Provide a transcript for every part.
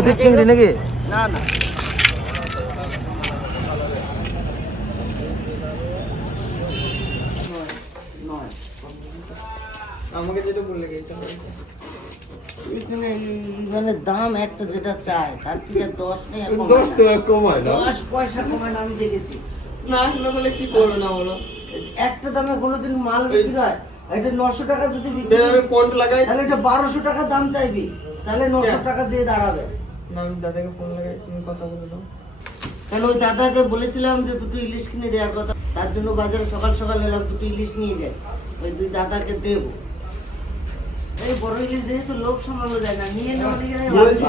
নদীর চিংড়ি নাকি? না না, আমাকে যেটা বললে গেছে এখানে মানে দাম একটা যেটা চায় তার থেকে 10 নেই, 10 টাকা কমায় না। 10 পয়সা কমায় না, আমি দেখেছি। না বলে কি করবে না বলো, একটা দামে কোনোদিন মাল বিক্রি হয়, এটা 900 টাকা যদি বিক্রি আমি হয় পয়েন্ট লাগাই। তাহলে এটা 1200 টাকা দাম চাইবি, তাহলে 900 টাকা দিয়ে দাঁড়াবে। না আমি দাদাকে ফোন লাগাই, তুমি কথা বলে দাও। তাহলে ওই দাদাকে বলেছিলাম যে দুটো ইলিশ কিনে দেওয়ার কথা, তার জন্য বাজারে সকাল সকাল এলাম, দুটো ইলিশ নিয়ে যায়, ওই দুই দাদাকে দেব। এই বড় ইলিশ দেখে তো লোক সামলানো যায় না, নিয়ে নেওয়া নিয়ে গেলে বলছি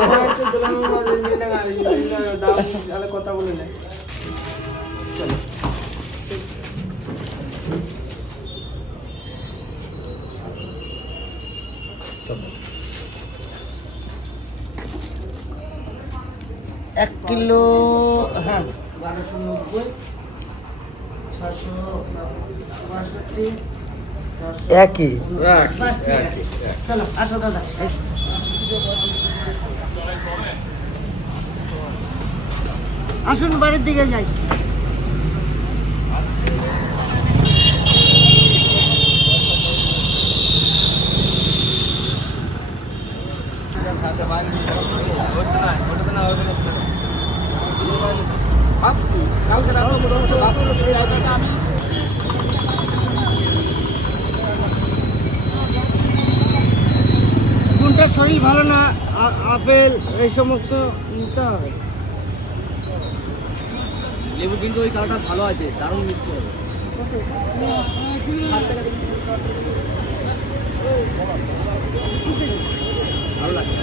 দাদা এসে দিলাম মাঝে নিয়ে না গাড়ি দাও, তাহলে কথা বলে নে। চলো এক কিলো, হ্যাঁ 1290, 662, 600, একই। বাস ঠিক আছে। চলো আসো দাদা। আসুন বাড়ির দিকে যাই। কোনটা শরীর ভালো না, আপেল এই সমস্ত নিতে হবে। লেবু কিন্তু ওই কালারটা ভালো আছে, দারুণ মিষ্টি হবে। ভালো লাগছে।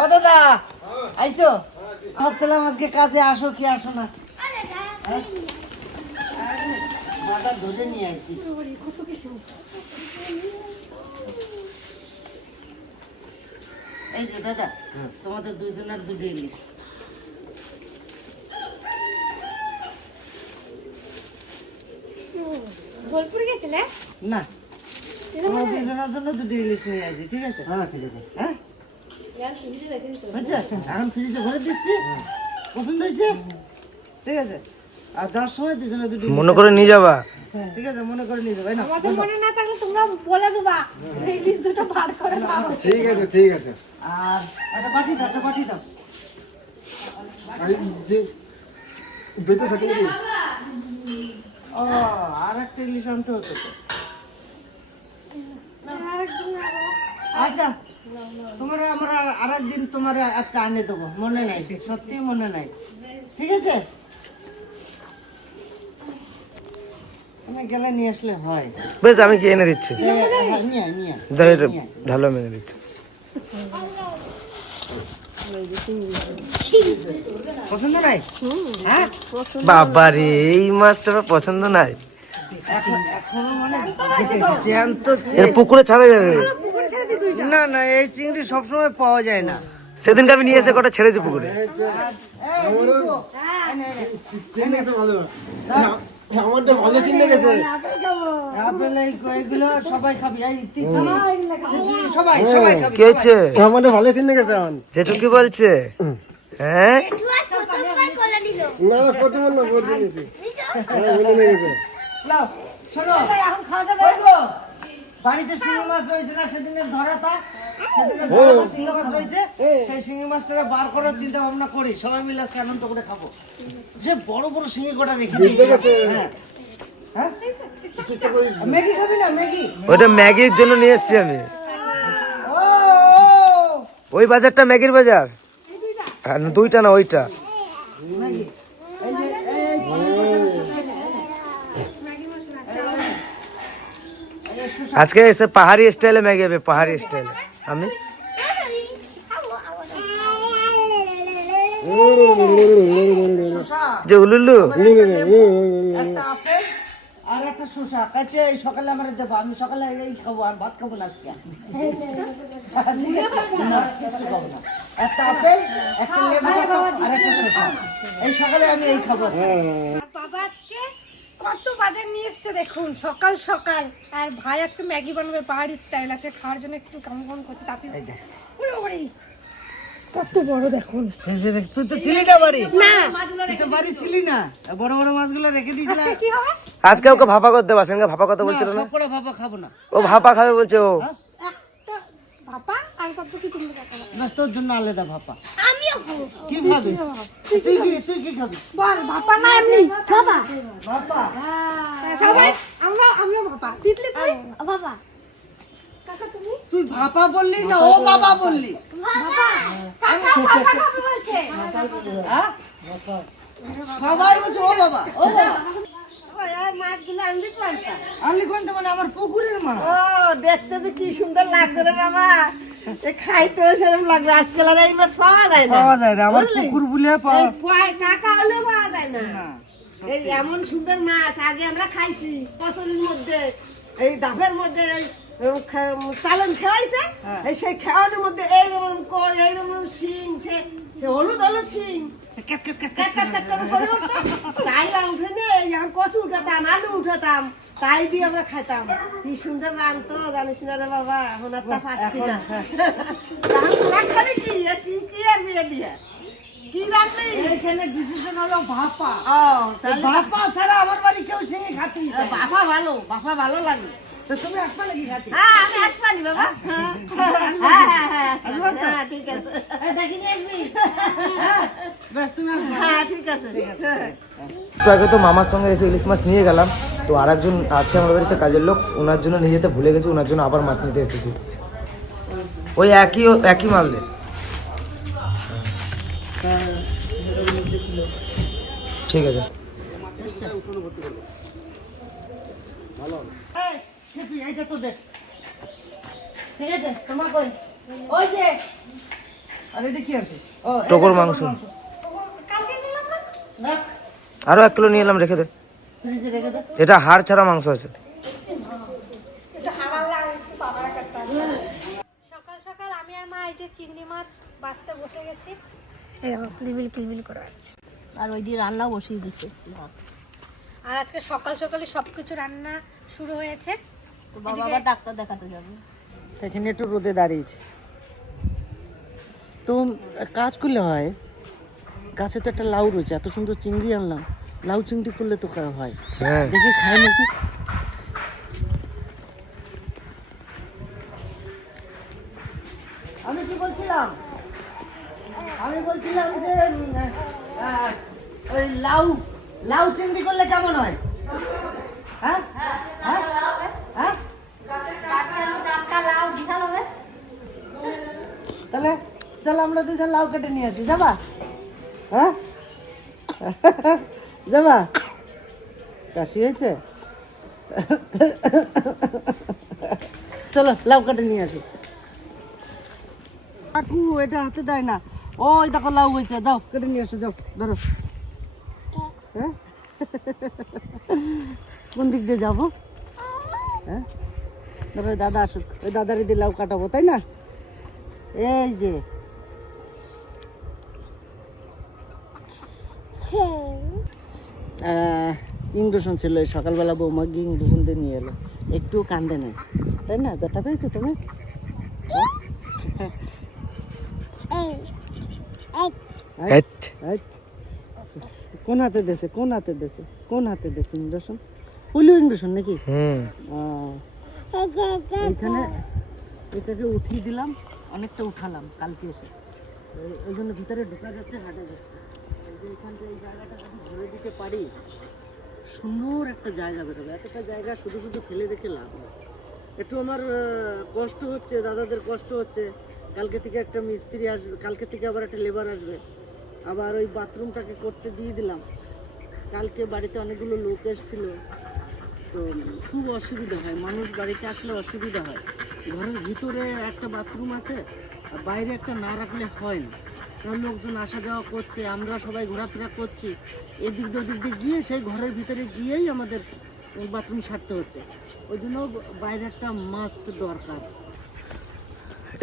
ও দাদা আইছো? ভাবছিলাম আজকে কাজে আসো কি আসো না, দাদা ধরে নিয়ে আইছি। এই যে দাদা, তোমাদের দুজনের দুটো ইলিশ। বোলপুর গেছিলে? না, তোমাদের দুজনের জন্য দুটো ইলিশ নিয়ে আইছি, ঠিক আছে? হ্যাঁ ঠিক আছে। হ্যাঁ বুঝছো, এখন ফ্রিজে ভরে দিচ্ছি, পছন্দ হয়েছে? ঠিক আছে, আর যাওয়ার সময় দুজনে দুটো মনে করে নিয়ে যাবা। ঠিক আছে, মনে করে নিয়ে যাবে না। আমাদের মনে না থাকলে তোমরা বলে দেবা, এই লিস্ট দুটো বার করে দাও। ঠিক আছে ঠিক আছে। আর একটা বাটি দাও, একটা বাটি দাও। আর যে বেটো থাকে নাকি? ও, আর একটা ইলিশ আনতে হতো তো। আচ্ছা, তোমার আমরা আর একদিন তোমার একটা আনে দেবো, মনে নাই, সত্যি মনে নাই, ঠিক আছে? তুমি গেলে নিয়ে আসলে হয়। বেশ, আমি কি এনে দিচ্ছি। নিয়ে আয়, নিয়ে আয়। দাঁড়িয়ে ঢালো মেনে দিচ্ছি। পছন্দ নাই? হ্যাঁ, বাবা রে, এই মাছটা আমার পছন্দ নাই। এখনো মানে জ্যান্ত এর পুকুরে ছাড়া যাবে। না না, এই চিংড়ি সবসময় পাওয়া যায় না। সেদিনকে আমি নিয়ে এসে কটা ছেড়েছি পুকুরে। আমারটা ভালো চিন্তা গেছে। আপেল এইগুলো সবাই খাবি, এই তিতলি, সবাই সবাই খাবি। কি হচ্ছে? আমারটা ভালো চিন্তা গেছে এখন। যেটু কি বলছে? হ্যাঁ না না প্রথমে না বলতে গেছি। হ্যাঁ বলে নিয়ে গেছে। লাও, শোনো, ওই গো, বাড়িতে শিঙি মাছ রয়েছে না সেদিনের ধরাটা, সেদিনের ধরাটা শিঙি মাছ রয়েছে, সেই শিঙি মাছটা বার করার চিন্তা ভাবনা করি, সবাই মিলে আজকে আনন্দ করে খাবো। যে বড় বড় শিঙি কটা রেখে দিয়েছি। হ্যাঁ হ্যাঁ, ম্যাগি খাবি না? ম্যাগি, ওইটা ম্যাগির জন্য নিয়ে এসেছি আমি। ও ওই বাজারটা ম্যাগির বাজার, আর দুইটা না ওইটা। ম্যাগি, এই যে এই পনির বাজারের সাথে আজকে এসে পাহাড়ি স্টাইলে ম্যাগি হবে, পাহাড়ি স্টাইলে। আমি যে উলুলু একটা আপেল আর একটা শসা কাটে এই সকালে আমার দেবো, আমি সকালে এই খাবো, আর ভাত খাবো না আজকে। ঠিক আছে? না, কিচ্ছু খাবো না। একটা আপেল, একটা লেবু আর একটা শসা। এই সকালে আমি এই খাবো। আর বাবা আজকে কত বাজার নিয়ে এসছে দেখুন, সকাল সকাল। আর ভাই আজকে ম্যাগি বানাবে পাহাড়ি স্টাইল, আছে খাওয়ার জন্য একটু কেমন কেমন করছে তাতে। এই দেখ। ওরে ওরে কত বড় দেখুন। তুই তো ছিলি না বাড়ি? না তুই তো বাড়ি ছিলি না, বড় বড় মাছগুলো রেখে দিয়েছিলাম। কি হবে? আজকে ওকে ভাপা করতে পারছেন, ভাপা কথা বলছিল না? সব করে ভাপা খাবো না। ও ভাপা খাবে বলছে ও। একটা ভাপা আর কত কি তুমি দেখাবো। না, তোর জন্য আলাদা ভাপা। আমিও খাবো। কি খাবি? তুই কি খাবি? বল ভাপা না এমনি বাবা। ভাপা। সবাই আমিও ভাপা। তিতলি তুই বাবা। কাকা তুমি? তুই ভাপা বললি না ও বাবা বললি? বাবা। কাকা ভাপা খাবে বলছে। হ্যাঁ? সবাই বলছে ও বাবা, ও বাবা। মাছগুলো আনলি কোনটা? আনলি কোনটা মানে আমার পুকুরের মাছ। ও দেখতে যে কি সুন্দর লাগছে রে বাবা, এ খাইতেও সেরকম লাগবে। আজকাল আর এই মাছ পাওয়া যায় না, পাওয়া যায় না, আমার বুঝলি? পুকুর বলে এই টাকা হলেও পাওয়া যায় না। এই এমন সুন্দর মাছ আগে আমরা খাইছি কচুরির মধ্যে, এই ডাবের মধ্যে, চালন খেলাইছে, এই সেই খেয়ানোর মধ্যে এইরকম এইরকম শিং, সে হলুদ হলুদ শিং তাই উঠে নেই, এখন কচু উঠাতাম, আলু উঠাতাম, তাই দিয়ে আমরা খাইতাম। কি সুন্দর রান্তো জানিস না রে বাবা, এখন আর তা পাচ্ছি না। খালি কি কি আর বিয়ে দিয়ে কি রান্নি? এখানে ডিসিশন হলো ভাপা। ও তাহলে ভাপা ছাড়া আমার বাড়ি কেউ সিঙ্গি খাতি। বাফা ভালো, বাফা ভালো লাগে। তো তুমি আসবা নাকি খাতি? হ্যাঁ আমি আসবানি বাবা। হ্যাঁ ঠিক আছে। ডাকি নিয়ে আসবি? বেশ তুমি আসবা। হ্যাঁ ঠিক আছে। তো আগে তো মামার সঙ্গে এসে ইলিশ মাছ নিয়ে গেলাম, তো আর একজন আছে আমার বাড়িতে কাজের লোক, ওনার জন্য নিয়ে যেতে ভুলে গেছি, ওনার জন্য আবার মাছ নিতে এসেছি। ওই একই মাল দে। ঠিক আছে। এই, খেপি, এইটা তো দেখ। ঠিক আছে, তোমার কই? ওই যে। আর এটা কি আছে? ও, এই টগর যে মাংস। কালকে নিলাম না? রাখ, আরো 1 কিলো নিয়ে এলাম, রেখে দে। ফ্রিজে রেখে দে। এটা হাড় ছাড়া মাংস আছে। এটা হারাল লাগে একটু বাবার কাছে। সকাল সকাল আমি আর মা এই যে চিংড়ি মাছ বাছতে বসে গেছি। এই দেখো কিলবিল কিলবিল করে আছে। আর ওই দিয়ে রান্নাও বসিয়ে দিছে। আর আজকে সকাল সকালে সবকিছু রান্না শুরু হয়েছে। তো বাবা আবার ডাক্তার দেখাতে যাবে। এখানে একটু রোদে দাঁড়িয়েছে। তো কাজ করলে হয়, গাছে তো একটা লাউ রয়েছে, এত সুন্দর চিংড়ি আনলাম, লাউ চিংড়ি করলে তো হয়। হ্যাঁ, দেখি খায় নাকি। আমি কি বলছিলাম? আমি বলছিলাম যে ওই লাউ চিংড়ি করলে কেমন হয়? হ্যাঁ হ্যাঁ হ্যাঁ, তাহলে চল আমরা দুজন লাউ কেটে নিয়ে আসি, যাবা? হ্যাঁ যাবা? কাশি হয়েছে? চলো লাউ কেটে নিয়ে আসি। কাকু এটা হাতে দেয় না। ওই দেখো লাউ হয়েছে, দাও কেটে নিয়ে আসো, যাও ধরো। হ্যাঁ কোন দিক দিয়ে যাবো? হ্যাঁ ধরো, ওই দাদা আসুক, ওই দাদারে দিয়ে লাউ কাটাবো, তাই না? এই যে ইঞ্জেকশন ছিল, এই সকালবেলা বৌমা গিয়ে ইঞ্জেকশন দিয়ে নিয়ে এলো, একটু কান্দে নেই, তাই না? ব্যথা পেয়েছো তুমি? কোন হাতে দেছে, কোন হাতে দেছে, কোন হাতে দেছে ইঞ্জেকশন? পোলিও ইঞ্জেকশন নাকি? এইখানে এটাকে উঠিয়ে দিলাম, অনেকটা উঠালাম কালকে এসে, ওই জন্য ভিতরে ঢোকা যাচ্ছে, হাঁটে যাচ্ছে। এই যে এখান থেকে এই জায়গাটা যদি ভরে দিতে পারি, সুন্দর একটা জায়গা বেরোবে। এতটা জায়গা শুধু শুধু ফেলে রেখে লাভ নেই। একটু আমার কষ্ট হচ্ছে, দাদাদের কষ্ট হচ্ছে। কালকে থেকে একটা মিস্ত্রি আসবে, কালকে থেকে আবার একটা লেবার আসবে, আবার ওই বাথরুমটাকে করতে দিয়ে দিলাম। কালকে বাড়িতে অনেকগুলো লোক এসেছিল, তো খুব অসুবিধা হয়, মানুষ বাড়িতে আসলে অসুবিধা হয়। ঘরের ভিতরে একটা বাথরুম আছে, আর বাইরে একটা না রাখলে হয় না। কারণ লোকজন আসা যাওয়া করছে, আমরা সবাই ঘোরাফেরা করছি, এদিক দিয়ে গিয়ে সেই ঘরের ভিতরে গিয়েই আমাদের বাথরুম সারতে হচ্ছে। ওই জন্য বাইরে একটা মাস্ট দরকার।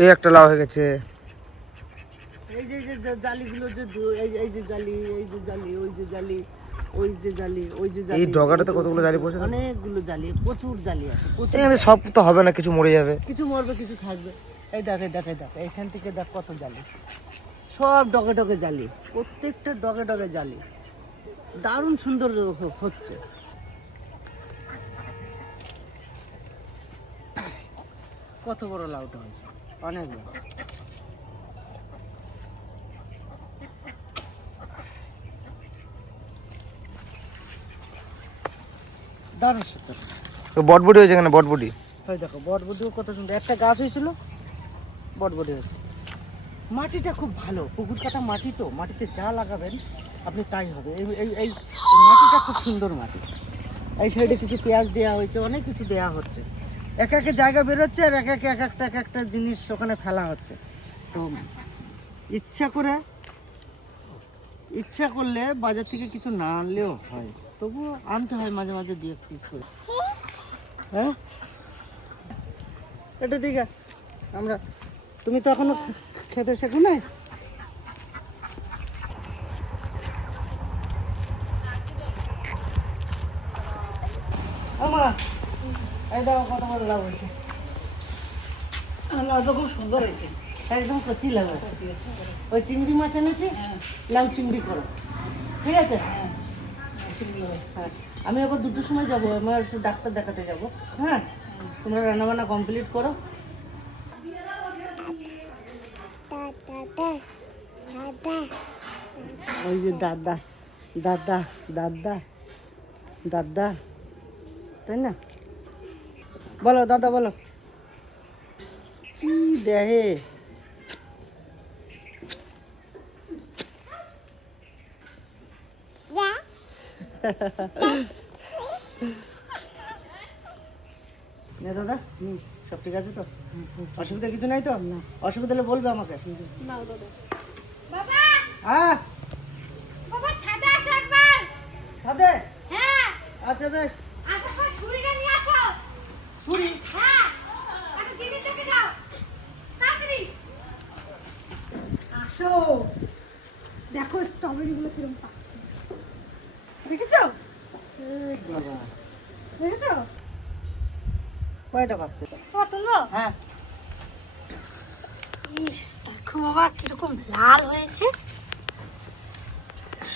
এই একটা লাউ হয়ে গেছে। এই যে যে জালিগুলো যে এই যে জালি, এই যে জালি, ওই যে জালি, ওই যে জালি, ওই যে জালি, এই ডগাটাতে কতগুলো জালি পড়ছে? অনেকগুলো জালি, প্রচুর জালি আছে, প্রচুর। এখানে সব তো হবে না, কিছু মরে যাবে। কিছু মরবে, কিছু থাকবে। এই দেখ, এই দেখ, এই দেখ, এইখান থেকে দেখ কত জালি, সব ডগে ডগে জালি, প্রত্যেকটা ডগে ডগে জালি, দারুণ সুন্দর হচ্ছে। কত বড় লাউটা হয়েছে, অনেক বড়। দারুণ সুন্দর। বটবটি হয়েছে এখানে, বটবটি। ওই দেখো বটবটিও কত সুন্দর, একটা গাছ হয়েছিল, বটবটি হয়েছে। মাটিটা খুব ভালো, পুকুর কাটা মাটি, তো মাটিতে যা লাগাবেন আপনি তাই হবে। এই এই এই মাটিটা খুব সুন্দর মাটি। এই সাইডে কিছু পেঁয়াজ দেওয়া হয়েছে, অনেক কিছু দেওয়া হচ্ছে, এক এক জায়গা বেরোচ্ছে, আর এক একটা জিনিস ওখানে ফেলা হচ্ছে। তো ইচ্ছা করলে বাজার থেকে কিছু না আনলেও হয়, তবুও আনতে হয় মাঝে মাঝে দিয়ে পিস করে। হ্যাঁ, এটা দিকে আমরা, তুমি তো এখনো খেতে শেখো নাই। আমার এই দেখো কত বড় লাউ হয়েছে, লাউটা খুব সুন্দর হয়েছে, একদম কচি লাউ আছে। ওই চিংড়ি মাছ এনেছি, লাউ চিংড়ি করো, ঠিক আছে? হ্যাঁ, আমি আবার 2টোর সময় যাবো, আমার একটু ডাক্তার দেখাতে যাবো। হ্যাঁ, তোমরা রান্নাবান্না কমপ্লিট করো। ওই যে দাদা দাদা দাদা দাদা, তাই না? বলো দাদা, বলো কি দেহে। দাদা, সব ঠিক আছে তো? অসুবিধা কিছু নাই তো? অসুবিধা হলে বলবে আমাকে। বাবা, হ্যাঁ, বাবা ছাদে আসো একবার। সাথে? হ্যাঁ, আচ্ছা বেশ। আসার সময় ছুরিটা নিয়ে আসো। ছুরি? হ্যাঁ, একটা জিনিস রেখে যাও, তাড়াতাড়ি আসো। দেখো স্ট্রবেরি গুলো কিরকম পাচ্ছে, দেখেছো? বাবা, দেখেছো? কয়টা পাচ্ছে? তোমার তুলবো? হ্যাঁ, ইস, দেখো বাবা কিরকম লাল হয়েছে।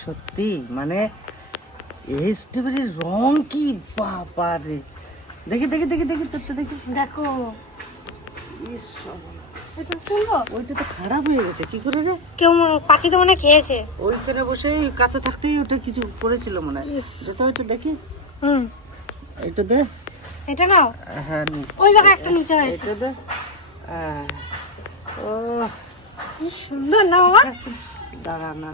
সত্যি মানে এই স্ট্রবেরির রং কি বাবা রে। দেখি দেখি দেখি দেখি, তোরটা দেখি। দেখো, ইস বাবা, এটা তুলবো? ওইটা তো খারাপ হয়ে গেছে, কি করে রে? কেউ পাখি তো মনে হয় খেয়েছে। ওইখানে বসে কাছে থাকতেই ওটা কিছু করেছিল মনে হয়। যেটা ওইটা দেখি, হুম, এইটা দে। এটা নাও। হ্যাঁ, নি। ওই জায়গায় একটা নিচে হয়েছে। এটা দে। ও কি সুন্দর না বাবা? দাঁড়া না।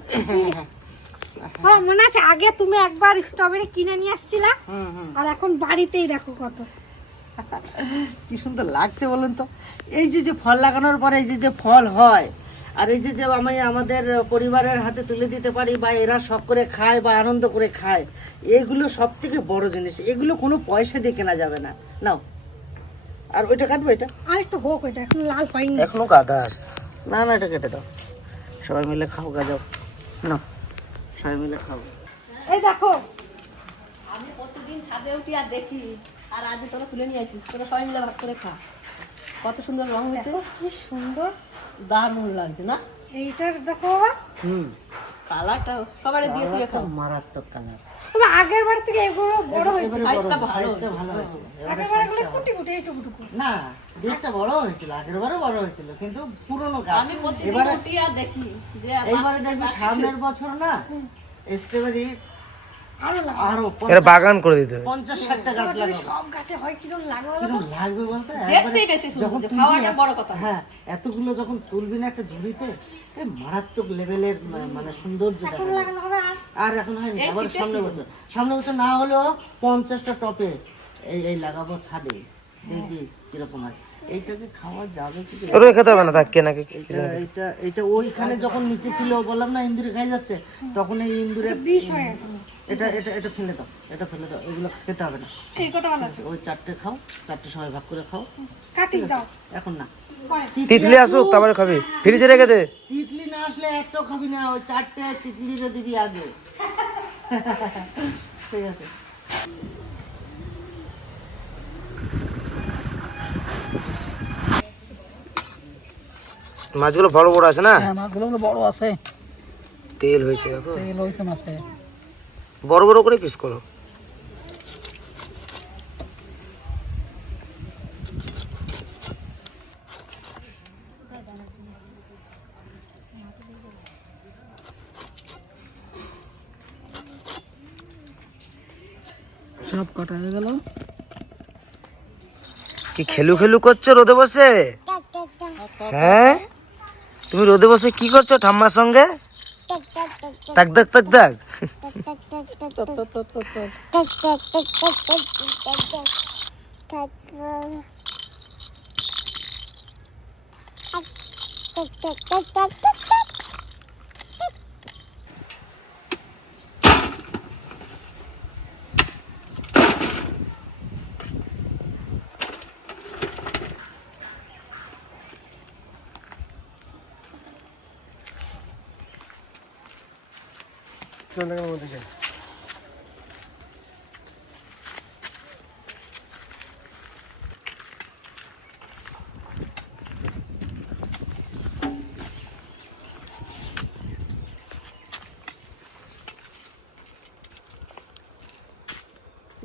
হ্যাঁ, মনে আছে আগে তুমি একবার স্ট্রবেরি কিনে নিয়ে আসছিলা, হুম হুম, আর এখন বাড়িতেই দেখো কত। কি সুন্দর লাগছে বলুন তো। এই যে যে ফল লাগানোর পরে এই যে যে ফল হয়, আর এই যে যে আমি আমাদের পরিবারের হাতে তুলে দিতে পারি, বা এরা শখ করে খায় বা আনন্দ করে খায়, এগুলো সব থেকে বড় জিনিস। এগুলো কোনো পয়সা দিয়ে কেনা যাবে না। নাও, আর ওইটা কাটবো, এটা আর একটু হোক, এটা এখন লাল হয়নি। এখনো কাদা আছে। না না, এটা কেটে দাও, সবাই মিলে খাও গাজাও। না, সবাই মিলে খাও। এই দেখো, আমি প্রতিদিন ছাদে উঠি আর দেখি, আর আজ তোরা তুলে নিয়ে আসিস, তোরা সবাই মিলে ভাগ করে খা। কত সুন্দর রং হয়েছে, কি সুন্দর। দারুণ লাগছে না? এইটার দেখো বাবা, হুম, কালারটা সবারে দিয়ে তুলে খাও। মারাত্মক কালার। বাবা আগের বার থেকে এগুলো বড় হয়েছে। সাইজটা ভালো সাইজটা ভালো হয়েছে। আগের বার এগুলো কুটি কুটি এইটুকু। না, দুধটা বড় হয়েছিল, আগের বারও বড় হয়েছিল, কিন্তু পুরনো গাছ। আমি প্রতিদিন এবারে উঠি আর দেখি যে এইবারে দেখবি সামনের বছর না স্ট্রবেরি আরো লাগে। আরো এটা বাগান করে দিতে হবে। 50-60টা গাছ লাগাবো। সব গাছে হয় কিরকম লাগে বলো তো? কিরকম লাগবে বলতে? দেখতেই বেশি সুন্দর, যখন যে তুলবি খাওয়াটা বড় কথা না। হ্যাঁ, এতগুলো যখন তুলবি না একটা ঝুড়িতে, মারাত্মক লেভেলের মানে সৌন্দর্য দেখা এখন যাবে। লাগানো হবে আর আর এখন হয়নি, আবার সামনের বছর না হলেও 50টা টপে এই লাগাবো ছাদে, দেখবি কিরকম হয়। এইটাকে খাওয়া যাবে কি? ওটা খেতে হবে না, থাক কে নাকি এটা ওইখানে যখন নিচে ছিল, বললাম না ইন্দুরে খাই যাচ্ছে, তখন এই ইন্দুরে বিষ হয়ে গেছে। এটা এটা এটা ফেলে দাও, এটা ফেলে দাও, এগুলো খেতে হবে না। এই কটা ভালো আছে, ওই 4টে খাও, 4টে সবাই ভাগ করে খাও। কাটি দাও। এখন না, তিতলি আসুক তারপরে খাবি, ফ্রিজে রেখে দে। তিতলি না আসলে একটাও খাবি না, ওই 4টে তিতলিরে দিবি আগে। ঠিক আছে। মাছগুলো বড় বড় আছে না? হ্যাঁ, মাছগুলো বড় আছে, তেল হয়েছে দেখো, তেল হয়েছে মাছে। বড় বড় করে পিস করো। সব কাটা হয়ে গেল। কি খেলু খেলু করছো রোদে বসে? হ্যাঁ, তুমি রোদে বসে কি করছো ঠাম্মার সঙ্গে? তাক তাক তাক তাক।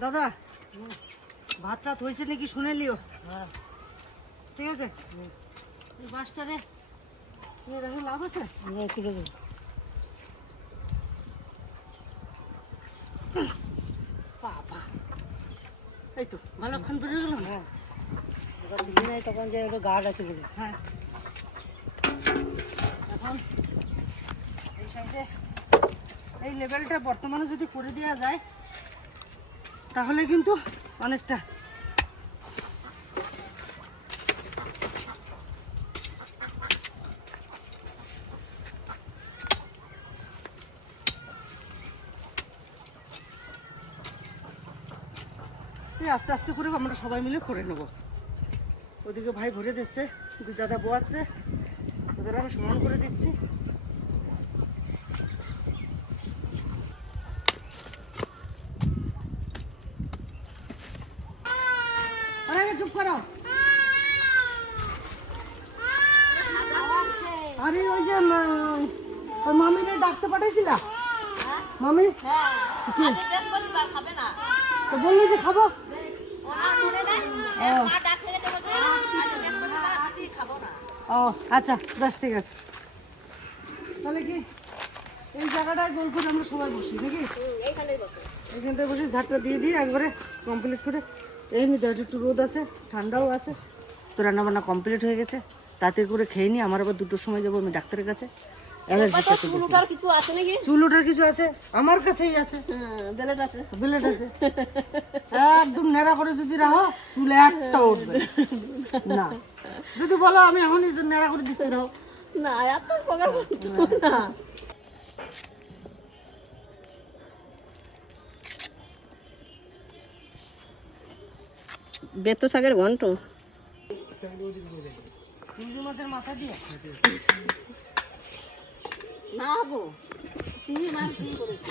দাদা, ভাত টাত হয়েছে নাকি শুনে লিও। ঠিক আছে, এই বাসটারে রেখে লাভ আছে? বাবা, এই তো ভালোক্ষণ বেরিয়ে গেল না? তখন যে গার্ড আছে বলে। হ্যাঁ, এখন এই সাইডে এই লেভেলটা বর্তমানে যদি করে দেওয়া যায় তাহলে কিন্তু অনেকটা। আস্তে আস্তে করে আমরা সবাই মিলে করে নেবো। ওদিকে ভাই ভরে দিচ্ছে, দুই দাদা বোয়াচ্ছে, ওদের আমি সমান করে দিচ্ছি। চুপ করো। আরে ওই যে ওই মামিরে ডাকতে পাঠাইছিলা? মামি তো বললি যে খাবো। ও আচ্ছা, বেশ ঠিক আছে। তাহলে কি এই জায়গাটায় গোল করে আমরা সবাই বসি নাকি? এইখানটায় বসে ঝাড়টা দিয়ে দিয়ে একবারে কমপ্লিট করে। এমনি তো একটু রোদ আছে, ঠান্ডাও আছে। তো রান্নাবান্না কমপ্লিট হয়ে গেছে, তাতে করে খেয়ে নি। আমার আবার 2টোর সময় যাবো আমি ডাক্তারের কাছে। চুল ওঠার কিছু আছে নাকি? চুল ওঠার কিছু আছে, আমার কাছেই আছে। বেলেট আছে, বেলেট আছে। একদম নেড়া করে যদি রাখো চুল একটা উঠবে না। যদি বলো আমি এখন নেড়া করে দিচ্ছি রাখো না, এত প্রকার না। বেতো শাকের ঘন্ট, চিংড়ি মাছের মাথা দিয়ে না গো, চিংড়ি মাছ দিয়ে করেছি।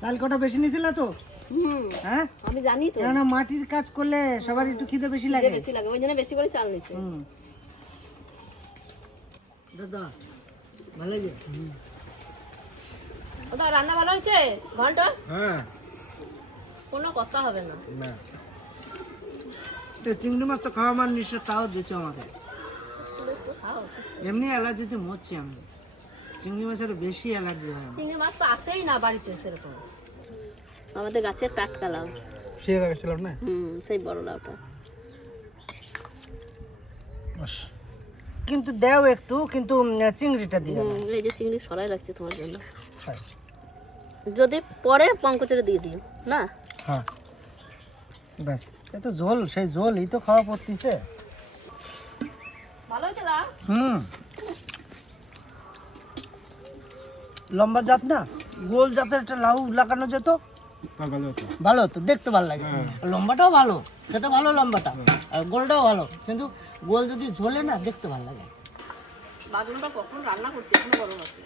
চাল কটা বেশি নিয়েছিল তো? হ্যাঁ, আমি জানি তো, না মাটির কাজ করলে সবার একটু খিদে বেশি লাগে। বেশি লাগে, ওই জন্য বেশি করে চাল নিছে। দাদা ভালো লাগে? ওটা রান্না ভালো হয়েছে ঘন্ট? হ্যাঁ, কোনো কথা হবে না। তো চিংড়ি মাছ তো খাওয়া মানে নিশ্চয়, তাও দিচ্ছ আমাকে। এমনি অ্যালার্জিতে মরছি আমি, চিংড়ি মাছের বেশি অ্যালার্জি হয়। চিংড়ি মাছ তো আসেই না বাড়িতে সেরকম, আমাদের গাছের টাটকা লাউ। সেই লাগাচ্ছিলাম না? সেই বড় লাউটা। কিন্তু দেও একটু, কিন্তু চিংড়িটা দিয়ে। এই যে চিংড়ি সরাই লাগছে তোমার জন্য, যদি পরে পঙ্কজের দিয়ে দিও না। হ্যাঁ ব্যাস, এত ঝোল, সেই ঝোলই তো খাওয়া পড়তিছে। ভালো হয়েছে লাউ। লম্বা জাত না, গোল জাতের একটা লাউ লাগানো যেত, ভালো তো দেখতে ভালো লাগে, লম্বাটাও ভালো, খেতে ভালো লম্বাটা, আর গোলটাও ভালো, কিন্তু গোল যদি ঝোলে না দেখতে ভালো লাগে। বাদুড়টা কখন রান্না করছি এখনো গরম আছে।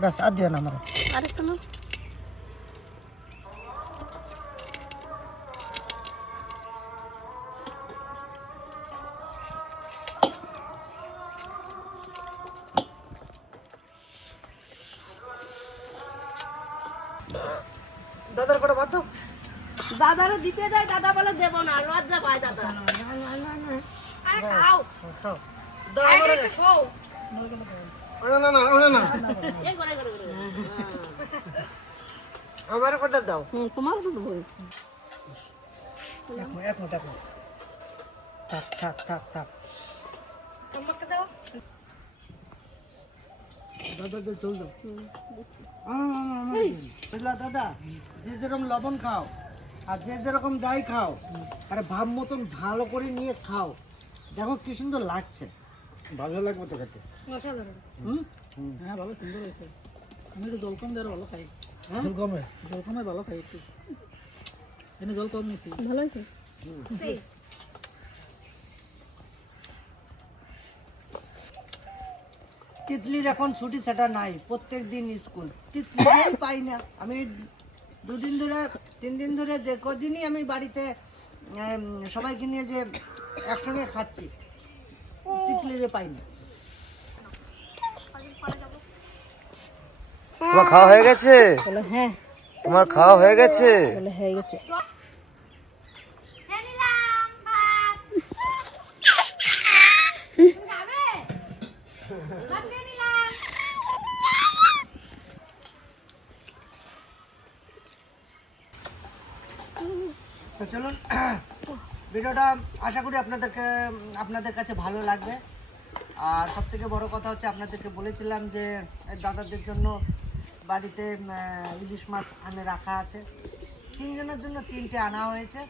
ব্যাস আর দিও না আমার। আরেকটা না দাদার করে ভাত দাও। দাদারও দিতে যায়, দাদা বলে দেবো না, লজ্জা পায় দাদা। আরে খাও খাও দাও আরে আমারে। একটু খাও এই করে করে করে। আমারে কটা দাও। তোমার তো দেবো। এক মিনিট থাক থাক থাক থাক। আমাকে দাও দাদা দে চল দাও। বুঝলা দাদা, যে যেরকম লবণ খাও আর যে যেরকম যাই খাও, আরে ভাব মতন ভালো করে নিয়ে খাও, দেখো কি সুন্দর লাগছে। ভালো লাগবে তো খেতে। অসাধারণ হ্যাঁ ভালো সুন্দর হয়েছে। আমি তো জল কম দেওয়ার ভালো খাই। জল কমে ভালো খাই একটু, এনে জল কম নিচ্ছি। ভালো আছে সেই তিতলির এখন ছুটি সেটা নাই, প্রত্যেক দিন স্কুল, তিতলিই পাই না। আমি 2 দিন ধরে 3 দিন ধরে যে কদিনই আমি বাড়িতে সবাইকে নিয়ে যে একসঙ্গে খাচ্ছি, তিতলিরে পাই না। তোমার খাওয়া হয়ে গেছে? হ্যাঁ তোমার খাওয়া হয়ে গেছে? হয়ে গেছে। নিলাম ভাত যাবে ভাত নিয়ে নিলাম তো চলুন, ভিডিওটা আশা করি আপনাদের কাছে ভালো লাগবে। আর সব থেকে বড় কথা হচ্ছে, আপনাদেরকে বলেছিলাম যে এই দাদাদের জন্য বাড়িতে ইলিশ মাছ আনে রাখা আছে, 3 জনের জন্য 3টে আনা হয়েছে।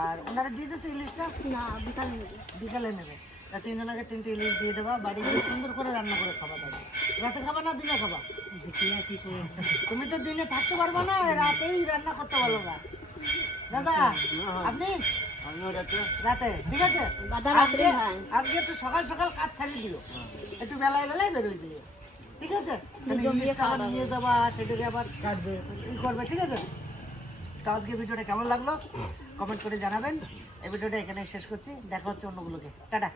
আর ওনারা দিয়ে দিয়েছে ইলিশটা, না বিকালে নেবে বিকালে নেবে। তা 3 জনকে 3টে ইলিশ দিয়ে দেবা, বাড়ি গিয়ে সুন্দর করে রান্না করে খাবা। দাদা রাতে খাবা না দিনে খাবা? দেখি না কি করে, তুমি তো দিনে থাকতে পারবা না, রাতেই রান্না করতে পারো না। দাদা আপনি রাতে, ঠিক আছে? দাদা রাত্রে খায়। আজকে একটু সকাল সকাল কাজ ছাড়িয়ে দিও, একটু বেলায় বেলায় বেরোয় যাবে, ঠিক আছে? ইলিশ খাবার নিয়ে যাবা, সেটাকে আবার কাটবে ই করবে, ঠিক আছে? তো আজকে ভিডিওটা কেমন লাগলো কমেন্ট করে জানাবেন। এই ভিডিওটা এখানে শেষ করছি, দেখা হচ্ছে অন্যগুলোকে। টাটা।